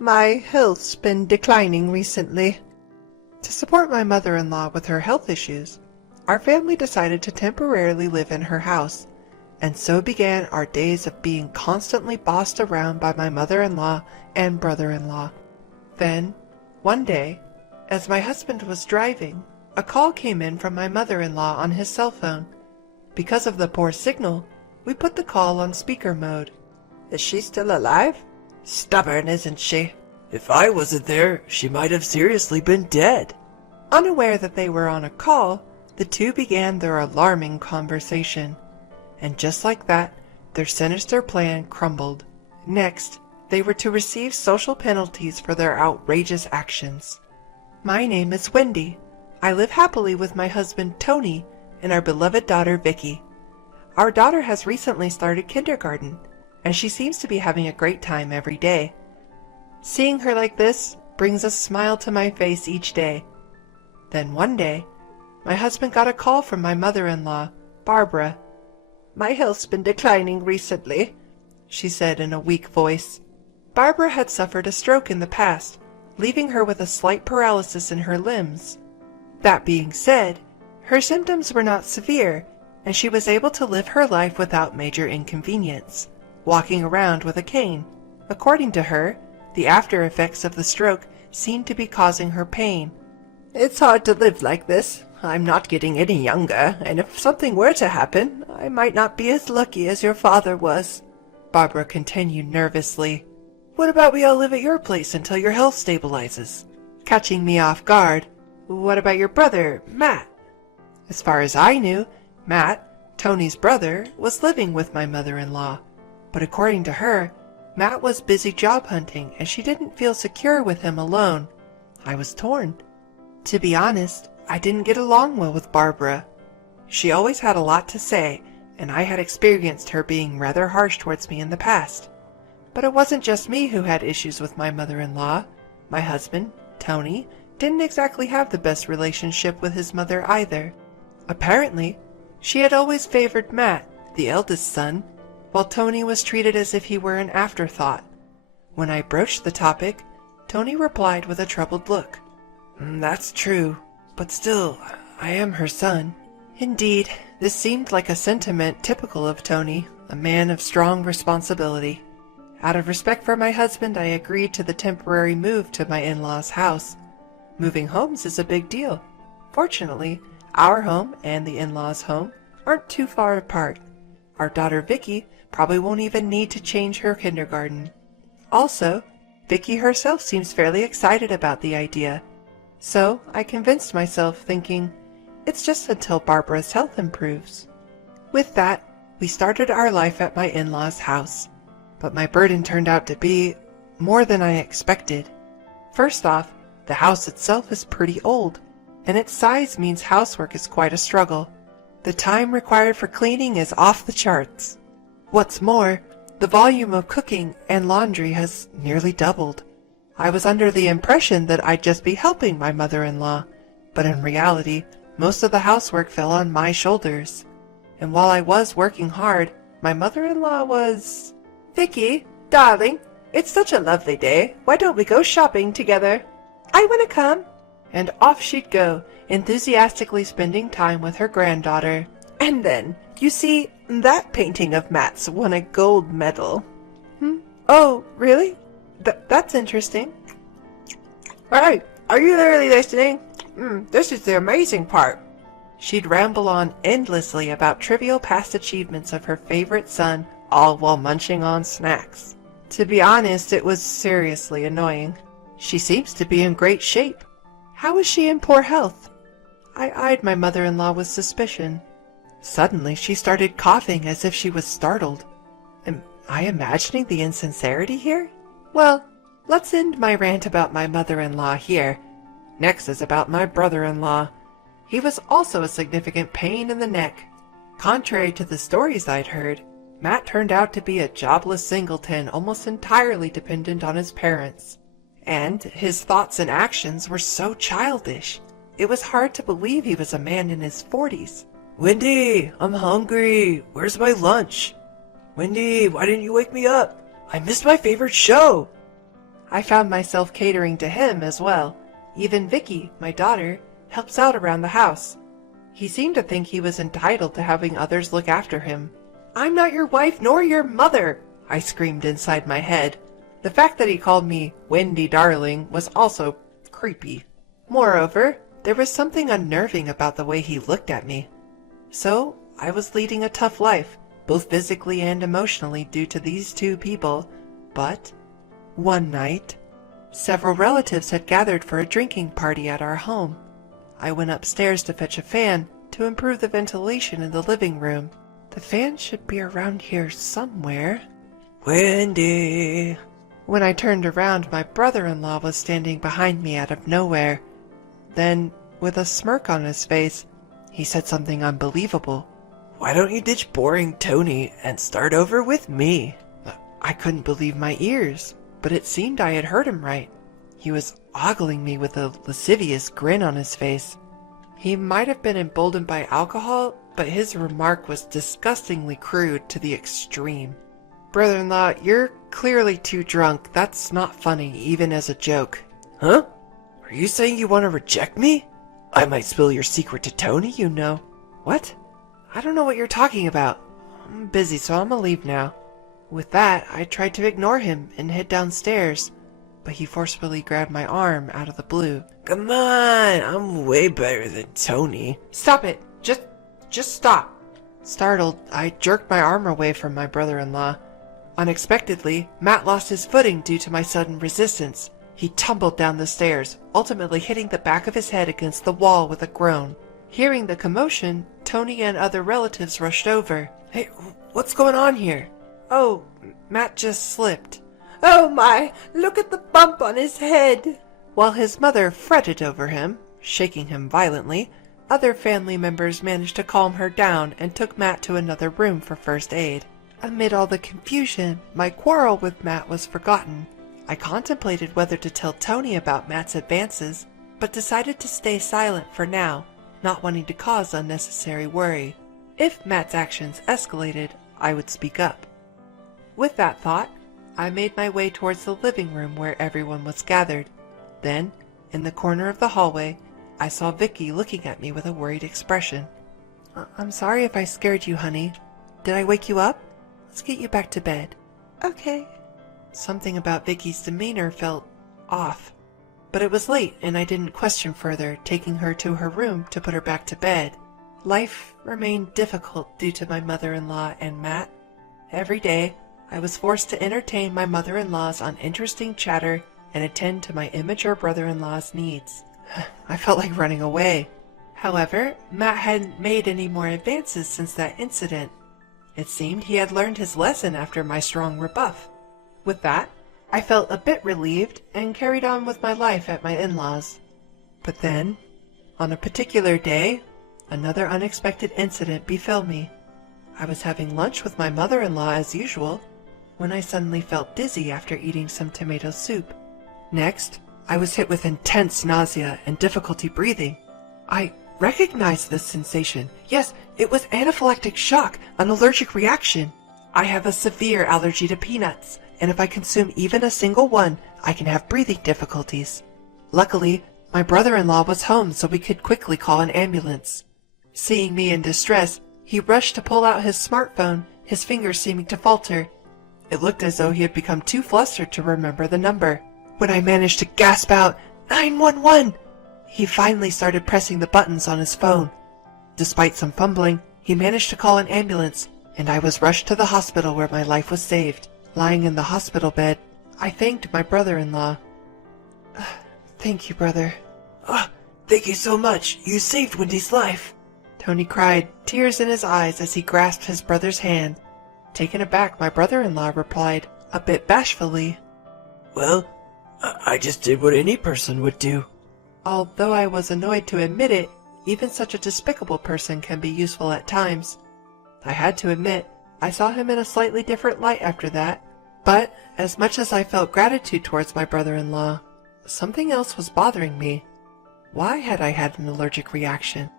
My health's been declining recently. To support my mother-in-law with her health issues, our family decided to temporarily live in her house, and so began our days of being constantly bossed around by my mother-in-law and brother-in-law. Then, one day, as my husband was driving, a call came in from my mother-in-law on his cell phone. Because of the poor signal, we put the call on speaker mode. Is she still alive? Stubborn, isn't she? If I wasn't there, she might have seriously been dead. Unaware that they were on a call, the two began their alarming conversation. And just like that, their sinister plan crumbled. Next, they were to receive social penalties for their outrageous actions. My name is Wendy. I live happily with my husband Tony and our beloved daughter Vicky. Our daughter has recently started kindergarten, and she seems to be having a great time every day. Seeing her like this brings a smile to my face each day. Then one day, my husband got a call from my mother-in-law, Barbara. My health's been declining recently, she said in a weak voice. Barbara had suffered a stroke in the past, leaving her with a slight paralysis in her limbs. That being said, her symptoms were not severe, and she was able to live her life without major inconvenience, walking around with a cane. According to her, the after effects of the stroke seemed to be causing her pain. It's hard to live like this. I'm not getting any younger, and if something were to happen, I might not be as lucky as your father was, Barbara continued nervously. What about we all live at your place until your health stabilizes? Catching me off guard. What about your brother, Matt? As far as I knew, Matt, Tony's brother, was living with my mother-in-law. But according to her, Matt was busy job hunting and she didn't feel secure with him alone. I was torn. To be honest, I didn't get along well with Barbara. She always had a lot to say, and I had experienced her being rather harsh towards me in the past. But it wasn't just me who had issues with my mother-in-law. My husband, Tony, didn't exactly have the best relationship with his mother either. Apparently, she had always favored Matt, the eldest son, while Tony was treated as if he were an afterthought. When I broached the topic, Tony replied with a troubled look. That's true, but still, I am her son. Indeed, this seemed like a sentiment typical of Tony, a man of strong responsibility. Out of respect for my husband, I agreed to the temporary move to my in-laws' house. Moving homes is a big deal. Fortunately, our home and the in-laws' home aren't too far apart. Our daughter Vicky probably won't even need to change her kindergarten. Also, Vicky herself seems fairly excited about the idea. So I convinced myself, thinking, it's just until Barbara's health improves. With that, we started our life at my in-laws' house. But my burden turned out to be more than I expected. First off, the house itself is pretty old, and its size means housework is quite a struggle. The time required for cleaning is off the charts. What's more, the volume of cooking and laundry has nearly doubled. I was under the impression that I'd just be helping my mother-in-law, but in reality, most of the housework fell on my shoulders. And while I was working hard, my mother-in-law was... Vicky, darling, it's such a lovely day. Why don't we go shopping together? I want to come. And off she'd go, enthusiastically spending time with her granddaughter. And then, you see, that painting of Matt's won a gold medal. Oh, really? That's interesting. Alright, are you really listening? This is the amazing part. She'd ramble on endlessly about trivial past achievements of her favorite son, all while munching on snacks. To be honest, it was seriously annoying. She seems to be in great shape. How is she in poor health? I eyed my mother-in-law with suspicion. Suddenly, she started coughing as if she was startled. Am I imagining the insincerity here? Well, let's end my rant about my mother-in-law here. Next is about my brother-in-law. He was also a significant pain in the neck. Contrary to the stories I'd heard, Matt turned out to be a jobless singleton almost entirely dependent on his parents. And his thoughts and actions were so childish. It was hard to believe he was a man in his 40s. Wendy, I'm hungry. Where's my lunch? Wendy, why didn't you wake me up? I missed my favorite show. I found myself catering to him as well. Even Vicky, my daughter, helps out around the house. He seemed to think he was entitled to having others look after him. "I'm not your wife nor your mother," I screamed inside my head. The fact that he called me Wendy Darling was also creepy. Moreover, there was something unnerving about the way he looked at me. So, I was leading a tough life, both physically and emotionally due to these two people, but one night, several relatives had gathered for a drinking party at our home. I went upstairs to fetch a fan to improve the ventilation in the living room. The fan should be around here somewhere. Wendy. When I turned around, my brother-in-law was standing behind me out of nowhere. Then, with a smirk on his face, he said something unbelievable. Why don't you ditch boring Tony and start over with me? I couldn't believe my ears, but it seemed I had heard him right. He was ogling me with a lascivious grin on his face. He might have been emboldened by alcohol, but his remark was disgustingly crude to the extreme. "Brother-in-law, you're clearly too drunk. That's not funny, even as a joke." Huh? Are you saying you want to reject me? I might spill your secret to Tony, you know. "What? I don't know what you're talking about. I'm busy, so I'm gonna leave now." With that, I tried to ignore him and head downstairs, but he forcefully grabbed my arm out of the blue. Come on, I'm way better than Tony. "Stop it! Just stop!" Startled, I jerked my arm away from my brother-in-law. Unexpectedly, Matt lost his footing due to my sudden resistance. He tumbled down the stairs, ultimately hitting the back of his head against the wall with a groan. Hearing the commotion, Tony and other relatives rushed over. Hey, what's going on here? "Oh, Matt just slipped." "Oh my, look at the bump on his head." While his mother fretted over him, shaking him violently, other family members managed to calm her down and took Matt to another room for first aid. Amid all the confusion, my quarrel with Matt was forgotten. I contemplated whether to tell Tony about Matt's advances, but decided to stay silent for now, not wanting to cause unnecessary worry. If Matt's actions escalated, I would speak up. With that thought, I made my way towards the living room where everyone was gathered. Then, in the corner of the hallway, I saw Vicky looking at me with a worried expression. "I'm sorry if I scared you, honey. Did I wake you up? Let's get you back to bed." "Okay." Something about Vicky's demeanor felt off. But it was late and I didn't question further, taking her to her room to put her back to bed. Life remained difficult due to my mother-in-law and Matt. Every day, I was forced to entertain my mother-in-law's uninteresting chatter and attend to my immature brother-in-law's needs. I felt like running away. However, Matt hadn't made any more advances since that incident. It seemed he had learned his lesson after my strong rebuff. With that, I felt a bit relieved and carried on with my life at my in-laws. But then, on a particular day, another unexpected incident befell me. I was having lunch with my mother-in-law as usual, when I suddenly felt dizzy after eating some tomato soup. Next, I was hit with intense nausea and difficulty breathing. I recognized this sensation. Yes, it was anaphylactic shock, an allergic reaction. I have a severe allergy to peanuts, and if I consume even a single one, I can have breathing difficulties. Luckily, my brother-in-law was home so we could quickly call an ambulance. Seeing me in distress, he rushed to pull out his smartphone, his fingers seeming to falter. It looked as though he had become too flustered to remember the number. When I managed to gasp out, 911! He finally started pressing the buttons on his phone. Despite some fumbling, he managed to call an ambulance, and I was rushed to the hospital where my life was saved. Lying in the hospital bed, I thanked my brother-in-law. "Thank you, brother." Thank you so much. You saved Wendy's life. Tony cried, tears in his eyes as he grasped his brother's hand. Taken aback, my brother-in-law replied, a bit bashfully, Well, I just did what any person would do. Although I was annoyed to admit it, even such a despicable person can be useful at times. I had to admit, I saw him in a slightly different light after that. But, as much as I felt gratitude towards my brother-in-law, something else was bothering me. Why had I had an allergic reaction?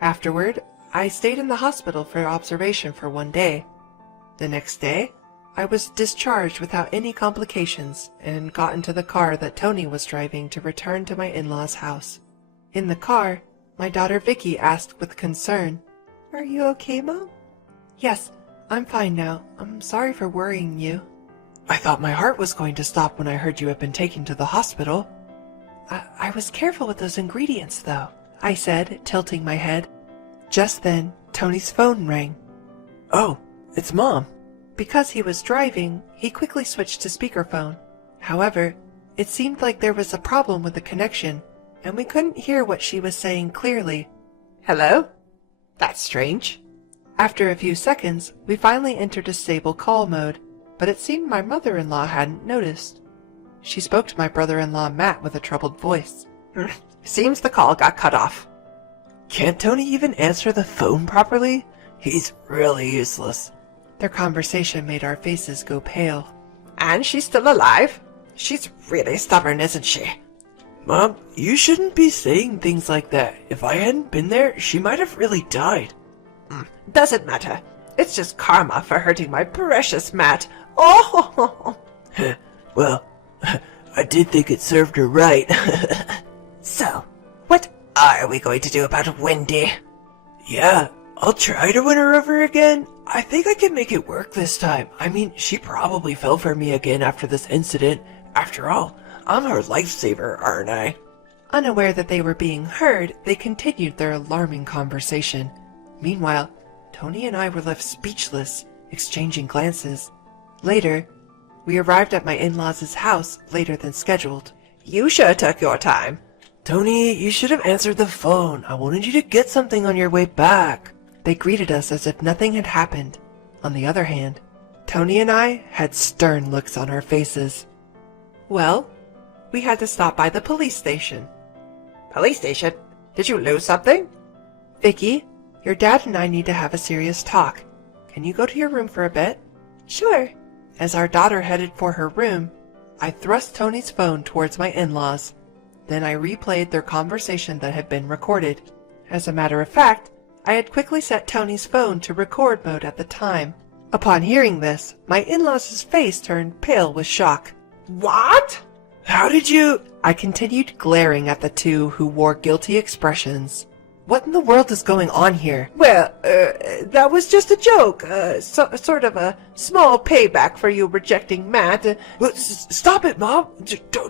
Afterward, I stayed in the hospital for observation for one day. The next day, I was discharged without any complications and got into the car that Tony was driving to return to my in-laws' house. In the car, my daughter Vicky asked with concern, "Are you okay, Mom?" "Yes, I'm fine now. I'm sorry for worrying you." "I thought my heart was going to stop when I heard you had been taken to the hospital." I was careful with those ingredients, though," I said, tilting my head. Just then, Tony's phone rang. Oh, it's Mom. Because he was driving, he quickly switched to speakerphone. However, it seemed like there was a problem with the connection, and we couldn't hear what she was saying clearly. Hello? That's strange. After a few seconds, we finally entered a stable call mode, but it seemed my mother-in-law hadn't noticed. She spoke to my brother-in-law Matt with a troubled voice. Seems the call got cut off. Can't Tony even answer the phone properly? He's really useless. Their conversation made our faces go pale. And she's still alive? She's really stubborn, isn't she? Mom, you shouldn't be saying things like that. If I hadn't been there, she might have really died. Doesn't matter. It's just karma for hurting my precious Matt. Oh! Well, I did think it served her right. So, what are we going to do about Wendy? Yeah, I'll try to win her over again. I think I can make it work this time. I mean, she probably fell for me again after this incident. After all, I'm her lifesaver, aren't I? Unaware that they were being heard, they continued their alarming conversation. Meanwhile, Tony and I were left speechless, exchanging glances. Later, we arrived at my in-laws' house later than scheduled. You sure took your time. Tony, you should have answered the phone. I wanted you to get something on your way back. They greeted us as if nothing had happened. On the other hand, Tony and I had stern looks on our faces. Well, we had to stop by the police station. Police station? Did you lose something? Vicky, your dad and I need to have a serious talk. Can you go to your room for a bit? Sure. As our daughter headed for her room, I thrust Tony's phone towards my in-laws. Then I replayed their conversation that had been recorded. As a matter of fact, I had quickly set Tony's phone to record mode at the time. Upon hearing this, my in-laws' face turned pale with shock. What? How did you... I continued glaring at the two who wore guilty expressions. What in the world is going on here? Well, that was just a joke. Sort of a small payback for you rejecting Matt. Stop it, Mom.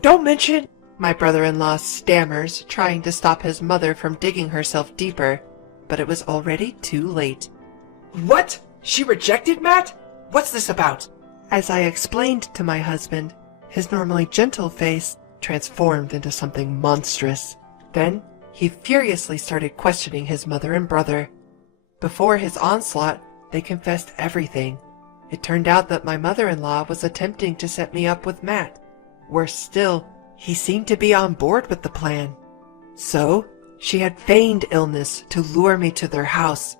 Don't mention... My brother-in-law stammers, trying to stop his mother from digging herself deeper, but it was already too late. What? She rejected Matt? What's this about? As I explained to my husband, his normally gentle face transformed into something monstrous. Then he furiously started questioning his mother and brother. Before his onslaught, they confessed everything. It turned out that my mother-in-law was attempting to set me up with Matt. Worse still, he seemed to be on board with the plan. So, she had feigned illness to lure me to their house.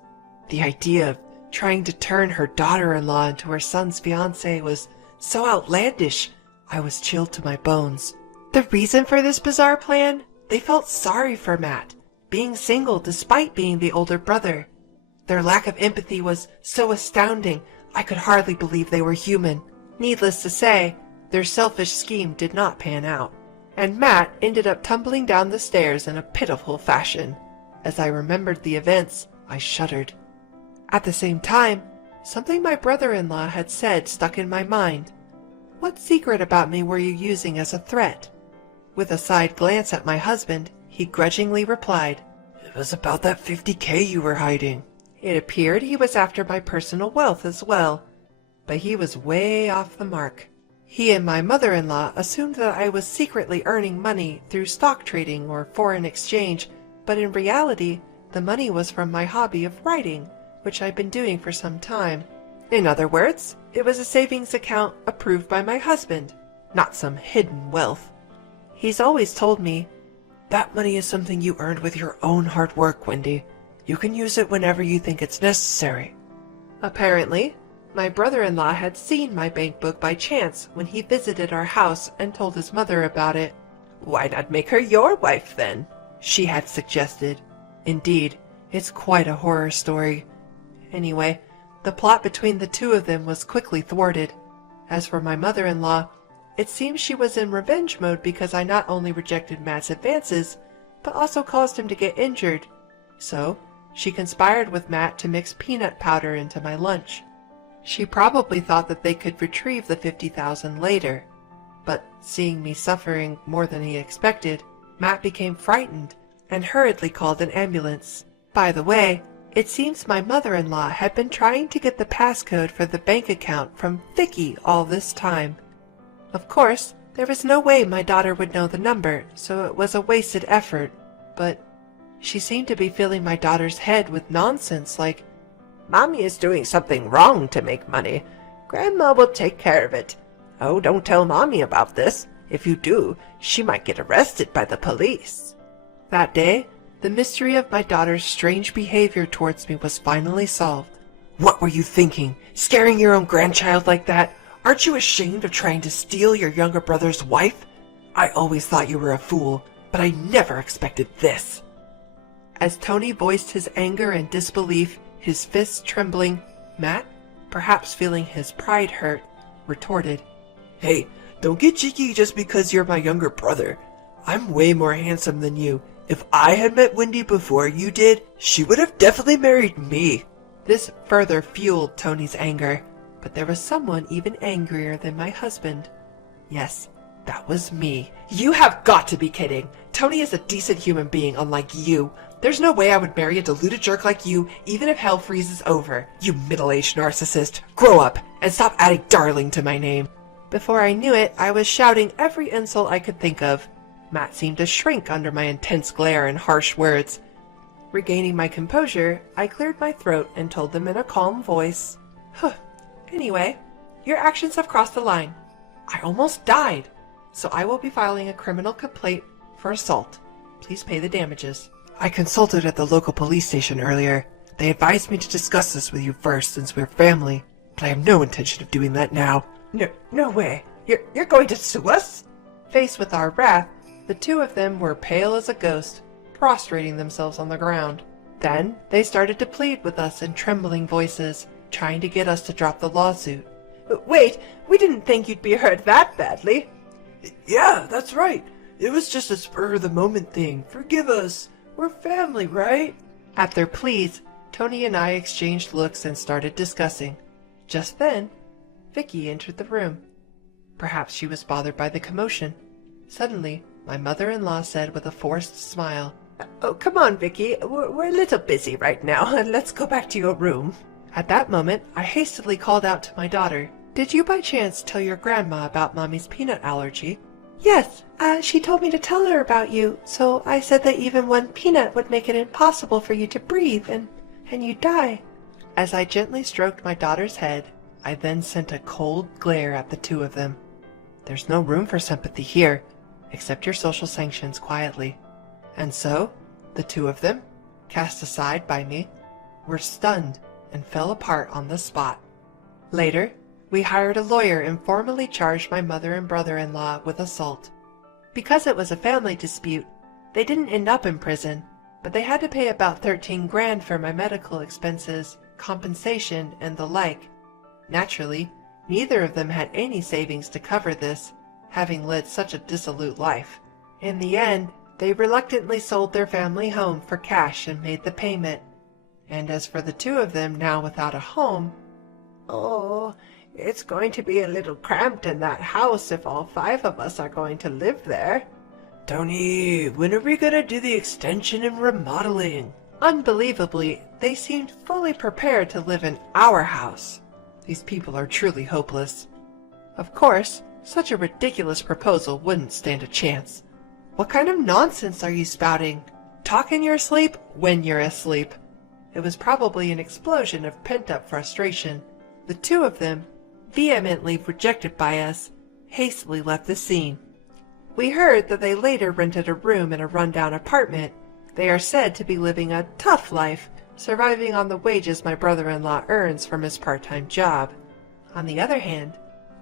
The idea of trying to turn her daughter-in-law into her son's fiancé was so outlandish, I was chilled to my bones. The reason for this bizarre plan? They felt sorry for Matt, being single despite being the older brother. Their lack of empathy was so astounding, I could hardly believe they were human. Needless to say, their selfish scheme did not pan out, and Matt ended up tumbling down the stairs in a pitiful fashion. As I remembered the events, I shuddered. At the same time, something my brother-in-law had said stuck in my mind. What secret about me were you using as a threat? With a side glance at my husband, he grudgingly replied, It was about that $50K you were hiding. It appeared he was after my personal wealth as well, but he was way off the mark. He and my mother-in-law assumed that I was secretly earning money through stock trading or foreign exchange, but in reality, the money was from my hobby of writing, which I'd been doing for some time. In other words, it was a savings account approved by my husband, not some hidden wealth. He's always told me, That money is something you earned with your own hard work, Wendy. You can use it whenever you think it's necessary. Apparently, my brother-in-law had seen my bank book by chance when he visited our house and told his mother about it. Why not make her your wife then? She had suggested. Indeed, it's quite a horror story. Anyway, the plot between the two of them was quickly thwarted. As for my mother-in-law, it seems she was in revenge mode because I not only rejected Matt's advances, but also caused him to get injured. So, she conspired with Matt to mix peanut powder into my lunch. She probably thought that they could retrieve the 50,000 later, but seeing me suffering more than he expected, Matt became frightened and hurriedly called an ambulance. By the way, it seems my mother-in-law had been trying to get the passcode for the bank account from Vicky all this time. Of course, there was no way my daughter would know the number, so it was a wasted effort, but she seemed to be filling my daughter's head with nonsense like, Mommy is doing something wrong to make money. Grandma will take care of it. Oh, don't tell Mommy about this. If you do, she might get arrested by the police. That day, the mystery of my daughter's strange behavior towards me was finally solved. What were you thinking? Scaring your own grandchild like that? Aren't you ashamed of trying to steal your younger brother's wife? I always thought you were a fool, but I never expected this. As Tony voiced his anger and disbelief, his fists trembling, Matt, perhaps feeling his pride hurt, retorted, Hey, don't get cheeky just because you're my younger brother. I'm way more handsome than you. If I had met Wendy before you did, she would have definitely married me. This further fueled Tony's anger, but there was someone even angrier than my husband. Yes, that was me. You have got to be kidding. Tony is a decent human being unlike you. There's no way I would marry a deluded jerk like you, even if hell freezes over. You middle-aged narcissist. Grow up and stop adding darling to my name. Before I knew it, I was shouting every insult I could think of. Matt seemed to shrink under my intense glare and harsh words. Regaining my composure, I cleared my throat and told them in a calm voice, Anyway, your actions have crossed the line. I almost died, so I will be filing a criminal complaint for assault. Please pay the damages. I consulted at the local police station earlier. They advised me to discuss this with you first since we're family, but I have no intention of doing that now. No way. You're going to sue us? Faced with our wrath, the two of them were pale as a ghost, prostrating themselves on the ground. Then they started to plead with us in trembling voices, trying to get us to drop the lawsuit. Wait, we didn't think you'd be hurt that badly. Yeah, that's right. It was just a spur-of-the-moment thing. Forgive us. We're family, right? At their pleas, Tony and I exchanged looks and started discussing. Just then, Vicky entered the room. Perhaps she was bothered by the commotion. Suddenly, my mother-in-law said with a forced smile, Oh, come on, Vicky. We're a little busy right now. Let's go back to your room. At that moment, I hastily called out to my daughter, Did you by chance tell your grandma about Mommy's peanut allergy? Yes, she told me to tell her about you, so I said that even one peanut would make it impossible for you to breathe and you'd die. As I gently stroked my daughter's head, I then sent a cold glare at the two of them. There's no room for sympathy here. Accept your social sanctions quietly. And so, the two of them, cast aside by me, were stunned and fell apart on the spot. Later, we hired a lawyer and formally charged my mother and brother-in-law with assault. Because it was a family dispute, they didn't end up in prison, but they had to pay about 13 grand for my medical expenses, compensation, and the like. Naturally, neither of them had any savings to cover this, having led such a dissolute life. In the end, they reluctantly sold their family home for cash and made the payment. And as for the two of them now without a home, Oh, it's going to be a little cramped in that house if all 5 of us are going to live there. Tony, when are we gonna do the extension and remodeling? unbelievably, they seemed fully prepared to live in our house. These people are truly hopeless. Of course, such a ridiculous proposal wouldn't stand a chance. What kind of nonsense are you spouting? Talk in your sleep when you're asleep. It was probably an explosion of pent-up frustration. The two of them, vehemently rejected by us, hastily left the scene. We heard that they later rented a room in a rundown apartment. They are said to be living a tough life, surviving on the wages my brother-in-law earns from his part-time job. On the other hand,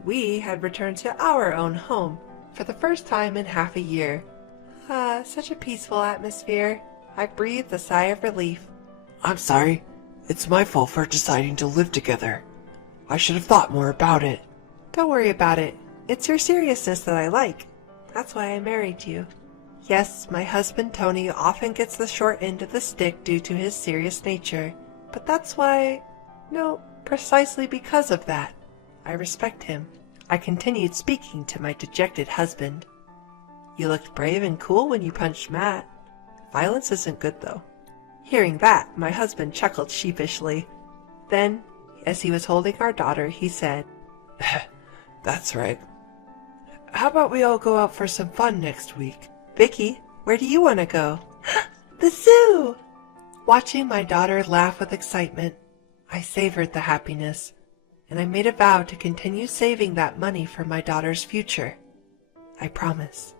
we had returned to our own home for the first time in half a year. Such a peaceful atmosphere. I breathed a sigh of relief. I'm sorry. It's my fault for deciding to live together. I should have thought more about it. Don't worry about it. It's your seriousness that I like. That's why I married you. Yes, my husband Tony often gets the short end of the stick due to his serious nature, but that's why... No, precisely because of that. I respect him. I continued speaking to my dejected husband. You looked brave and cool when you punched Matt. Violence isn't good, though. Hearing that, my husband chuckled sheepishly. Then, as he was holding our daughter, he said, That's right. How about we all go out for some fun next week? Vicky, where do you want to go? The zoo! Watching my daughter laugh with excitement, I savored the happiness, and I made a vow to continue saving that money for my daughter's future. I promise.